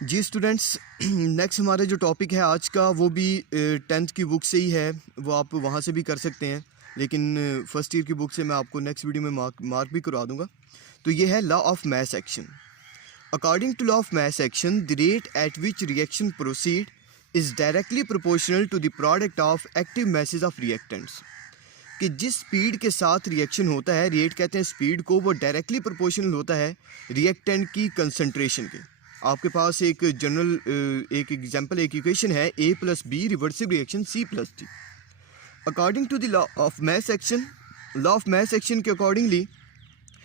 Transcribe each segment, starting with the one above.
जी students, next हमारा जो topic है आज का वो भी 10th की बुक से ही है। वो आप वहाँ से भी कर सकते हैं, लेकिन फर्स्ट ईयर की बुक से मैं आपको नेक्स्ट वीडियो में मार्क भी करवा दूंगा। तो ये है law of mass action. According to law of mass action, the rate at which reaction proceed is directly proportional to the product of active message of reactants. कि जिस स्पीड के साथ रिएक्शन होता है, रेट कहते हैं स्पीड को, वो डायरेक्टली प्रोपोर्शनल होता है रिएक्टेंट की कंसंट्रेशन के। आपके पास एक जनरल एक एग्जांपल, एक इक्वेशन है A + B reversible reaction C + D। According to the law of mass action, law of mass action के accordingly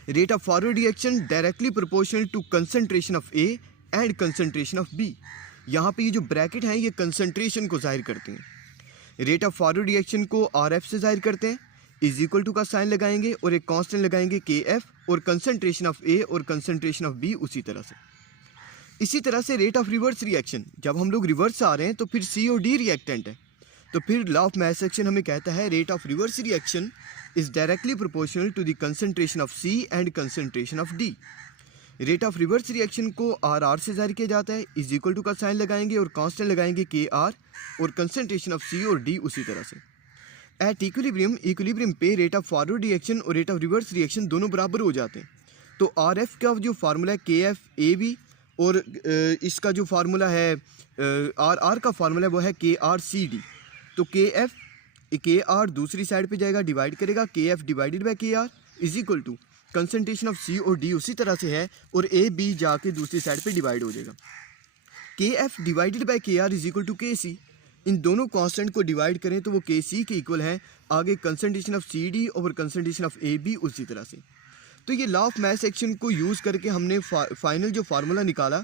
rate of forward reaction directly proportional to concentration of A and concentration of B। यहाँ पे ये जो bracket हैं ये concentration को जाहिर करते हैं। रेट ऑफ फॉरवर्ड रिएक्शन को RF से जाहिर करते हैं, इज इक्वल टू का साइन लगाएंगे और एक कांस्टेंट लगाएंगे KF, और कंसंट्रेशन ऑफ A और कंसंट्रेशन ऑफ B उसी तरह से। इसी तरह से रेट ऑफ रिवर्स रिएक्शन, जब हम लोग रिवर्स आ रहे हैं तो फिर C और D रिएक्टेंट है, तो फिर लॉ ऑफ मास एक्शन हमें कहता है rate of reverse reaction is directly proportional to the concentration of C and concentration of D। Rate of reverse reaction को RR से जाहिर किया जाता है, इज इक्वल टू का साइन लगाएंगे और कांस्टेंट लगाएंगे KR, और कंसंट्रेशन ऑफ C और D उसी तरह से। एट इक्विलिब्रियम पे रेट ऑफ फॉरवर्ड रिएक्शन और रेट ऑफ रिवर्स रिएक्शन दोनों बराबर हो जाते हैं। तो RF का जो फार्मूला है KFAB, और इसका जो फार्मूला है RR का फार्मूला है वो है KRCD। तो KR दूसरी साइड पे जाएगा, डिवाइड करेगा, KF divided by KR is equal to concentration of C और D उसी तरह से है, और AB जाके दूसरी साइड पे डिवाइड हो जाएगा। KF divided by KR is equal to KC। इन दोनों कांस्टेंट को डिवाइड करें तो वो KC के इक्वल है। आगे कंसंट्रेशन ऑफ CD और कंसंट्रेशन ऑफ AB उसी तरह से। तो ये लॉ ऑफ मास एक्शन को यूज़ करके हमने फाइनल जो फार्मूला निकाला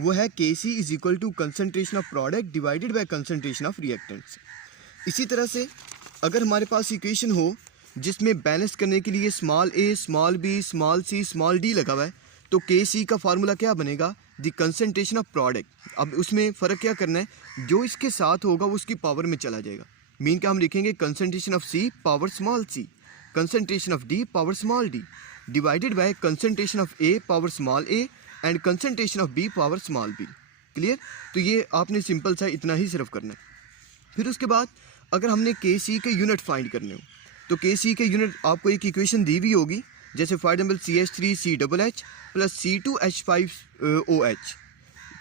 वो है KC is equal to concentration of product divided by concentration of reactants. इसी तरह से अगर हमारे पास इक्वेशन हो जिसमें बैलेंस करने के लिए small a, small b, small c, small d लगा हुआ है, तो KC का फार्मूला क्या बनेगा? The concentration of product. अब उसमें फ़र्क क्या करना है, जो इसके साथ होगा वो उसकी पावर में चला जाएगा। मीन का हम लिखेंगे concentration of C power small c, concentration of D power small d, divided by concentration of A power small a and concentration of B power small b। Clear? तो ये आपने सिंपल सा इतना ही सिर्फ करना है। फिर उसके बाद अगर हमने KC के यूनिट फाइंड करने हो, तो KC के यूनिट आपको एक इक्वेशन दी हुई होगी, जैसे for example CH3CH plus C2H5OH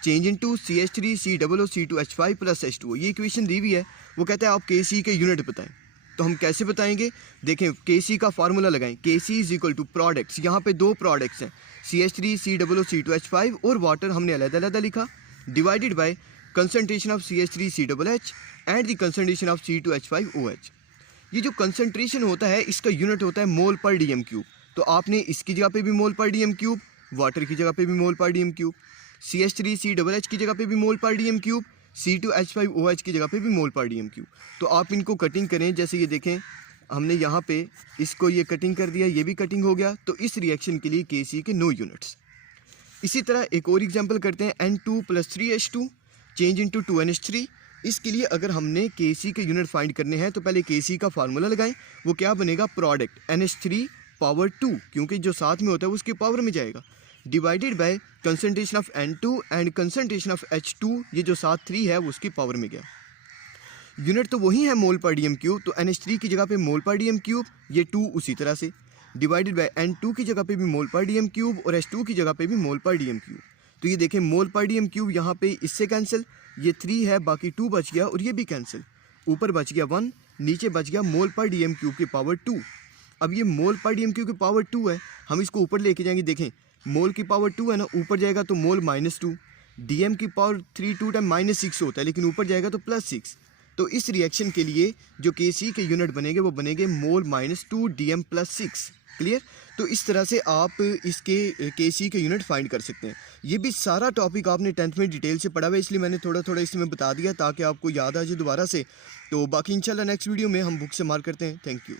change into CH3COO C2H5 plus H2O। ये इक्वेशन दी हुई है। वो कहता है आप KC के यूनिट बताएं। तो हम कैसे बताएंगे? देखें, KC का फार्मूला लगाएं। KC is equal to products, यहाँ पे दो प्रोडक्ट्स हैं, CH3COO C2H5 और वाटर हमने अलग-अलग लिखा, divided by concentration of CH3COOH and the concentration of C2H5OH। ये जो कंसंट्रेशन होता है इसका यूनिट होता है मोल पर DM क्यूब। तो आपने इसकी जगह पे भी मोल पर DM क्यूब, वाटर की जगह पे भी मोल पर DM क्यूब, CH3COOH की जगह पे भी मोल पर DM क्यूब, C2H5OH की जगह पे भी मोल पर DM क्यूब। तो आप इनको कटिंग करें, जैसे ये देखें हमने यहाँ पे इसको ये कटिंग कर दिया, ये भी कटिंग हो गया। तो इस रिएक्शन के लिए KC के 9 यूनिट्स। इसी तरह एक और एग्जाम्पल करते हैं, N2 + 3H2 change into 2NH3। इसके लिए अगर हमने KC के यूनिट फाइंड करने हैं तो पहले KC का फार्मूला लगाएं। वो क्या बनेगा? प्रोडक्ट NH3 पावर 2, क्योंकि जो साथ में होता है वो उसके पावर में जाएगा, divided by concentration of N2 and concentration of H2, ये जो साथ 3 है वो उसकी पावर में गया। यूनिट तो वही है मोल पर DM क्यूब, तो NH3 की जगह पे मोल पर DM क्यूब, ये 2 उसी तरह से, डिवाइडेड बाय N2 की जगह पे भी मोल पर DM क्यूब और H2 की जगह पे भी मोल पर DM क्यूब। तो ये देखें मोल पर DM क्यूब यहाँ पे इससे कैंसिल, ये 3 है, बाकी 2 बच गया और ये भी कैंसिल, ऊपर बच गया 1, नीचे बच गया मोल पर DM क्यूब की पावर 2। अब ये मोल पर DM क्यूब की पावर 2 है, हम इसको ऊपर लेके जाएंगे। देखें मोल की पावर 2 है ना, ऊपर जाएगा तो मोल -2, DM की पावर 3 2 टाइम -6 होता है, लेकिन ऊपर जाएगा तो +6। तो इस रिएक्शन के लिए जो KC के यूनिट बनेंगे वो बनेंगे मोल -2 DM +6। क्लियर? तो इस तरह से आप इसके KC के यूनिट फाइंड कर सकते हैं। ये भी सारा टॉपिक आपने 10th में डिटेल से पढ़ा हुआ है, इसलिए मैंने थोड़ा थोड़ा इसमें बता दिया ताकि आपको याद आ जाए दोबारा से। तो बाकी इंशाल्लाह नेक्स्ट वीडियो में हम बुक से मार्क करते हैं। Thank you.